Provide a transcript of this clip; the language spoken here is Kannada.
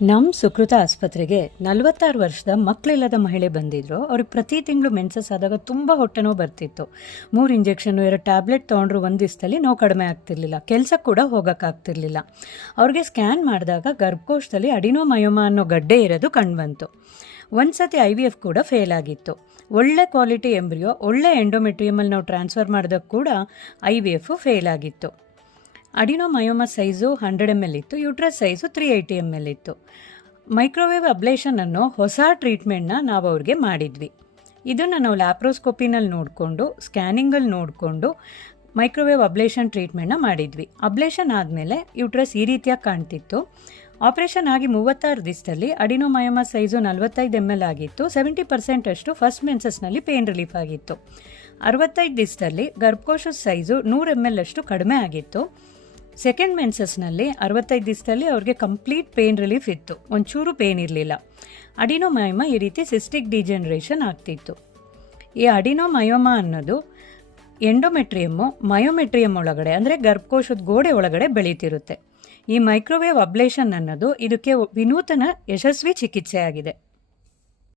ನಮ್ಮ ಸುಕೃತ ಆಸ್ಪತ್ರೆಗೆ 46 ವರ್ಷದ ಮಕ್ಕಳಿಲ್ಲದ ಮಹಿಳೆ ಬಂದಿದ್ರು. ಅವ್ರಿಗೆ ಪ್ರತಿ ತಿಂಗಳು ಮೆನ್ಸಸ್ ಆದಾಗ ತುಂಬ ಹೊಟ್ಟೆ ನೋವು ಬರ್ತಿತ್ತು. 3 ಇಂಜೆಕ್ಷನ್ 2 ಟ್ಯಾಬ್ಲೆಟ್ ತೊಗೊಂಡ್ರು ಒಂದು ದಿವಸದಲ್ಲಿ ನೋವು ಕಡಿಮೆ ಆಗ್ತಿರ್ಲಿಲ್ಲ. ಕೆಲಸಕ್ಕೆ ಕೂಡ ಹೋಗೋಕ್ಕಾಗ್ತಿರ್ಲಿಲ್ಲ. ಅವ್ರಿಗೆ ಸ್ಕ್ಯಾನ್ ಮಾಡಿದಾಗ ಗರ್ಭಕೋಶದಲ್ಲಿ ಅಡಿನೋಮಯೋಮಾ ಅನ್ನೋ ಗಡ್ಡೆ ಇರೋದು ಕಂಡುಬಂತು. ಒಂದ್ಸತಿ IVF ಕೂಡ ಫೇಲ್ ಆಗಿತ್ತು. ಒಳ್ಳೆ ಕ್ವಾಲಿಟಿ ಎಂಬ್ರಿಯೋ ಒಳ್ಳೆ ಎಂಡೋಮೆಟ್ರಿಯಮಲ್ಲಿ ನಾವು ಟ್ರಾನ್ಸ್ಫರ್ ಮಾಡಿದಾಗ ಕೂಡ IVF ಫೇಲ್ ಆಗಿತ್ತು. ಅಡಿನೋಮಯೋಮಾ ಸೈಜು 100 ml ಇತ್ತು, ಯೂಟ್ರಸ್ ಸೈಜು 380 ml ಇತ್ತು. ಮೈಕ್ರೋವೇವ್ ಅಬ್ಲೇಷನ್ ಅನ್ನೋ ಹೊಸ ಟ್ರೀಟ್ಮೆಂಟ್ನ ನಾವು ಅವ್ರಿಗೆ ಮಾಡಿದ್ವಿ. ಇದನ್ನು ನಾವು ಲ್ಯಾಪ್ರೋಸ್ಕೋಪಿನಲ್ಲಿ ನೋಡಿಕೊಂಡು ಸ್ಕ್ಯಾನಿಂಗಲ್ಲಿ ನೋಡಿಕೊಂಡು ಮೈಕ್ರೋವೇವ್ ಅಬ್ಲೇಷನ್ ಟ್ರೀಟ್ಮೆಂಟ್ನ ಮಾಡಿದ್ವಿ. ಅಬ್ಲೇಷನ್ ಆದಮೇಲೆ ಯೂಟ್ರಸ್ ಈ ರೀತಿಯಾಗಿ ಕಾಣ್ತಿತ್ತು. ಆಪರೇಷನ್ ಆಗಿ 36 ದಿವಸದಲ್ಲಿ ಅಡಿನೋಮಯೋಮಾ ಸೈಜು 45 ml ಆಗಿತ್ತು. 70% ಅಷ್ಟು ಫಸ್ಟ್ ಮೆನ್ಸಸ್ನಲ್ಲಿ ಪೇನ್ ರಿಲೀಫ್ ಆಗಿತ್ತು. 65 ದಿವಸದಲ್ಲಿ ಗರ್ಭಕೋಶದ ಸೈಜು 100 ml ಅಷ್ಟು ಕಡಿಮೆ ಆಗಿತ್ತು. ಸೆಕೆಂಡ್ ಮೆನ್ಸಸ್ನಲ್ಲಿ 65 ದಿವಸದಲ್ಲಿ ಅವ್ರಿಗೆ ಕಂಪ್ಲೀಟ್ ಪೇನ್ ರಿಲೀಫ್ ಇತ್ತು. ಒಂಚೂರು ಪೇನ್ ಇರಲಿಲ್ಲ. ಅಡಿನೋಮಯೋಮಾ ಈ ರೀತಿ ಸಿಸ್ಟಿಕ್ ಡಿಜೆನರೇಷನ್ ಆಗ್ತಿತ್ತು. ಈ ಅಡಿನೋಮಯೋಮಾ ಅನ್ನೋದು ಎಂಡೋಮೆಟ್ರಿಯಮ್ಮು ಮಯೋಮೆಟ್ರಿಯಮ್ ಒಳಗಡೆ ಅಂದರೆ ಗರ್ಭಕೋಶದ ಗೋಡೆ ಒಳಗಡೆ ಬೆಳೀತಿರುತ್ತೆ. ಈ ಮೈಕ್ರೋವೇವ್ ಅಬ್ಲೇಷನ್ ಅನ್ನೋದು ಇದಕ್ಕೆ ವಿನೂತನ ಯಶಸ್ವಿ ಚಿಕಿತ್ಸೆ ಆಗಿದೆ.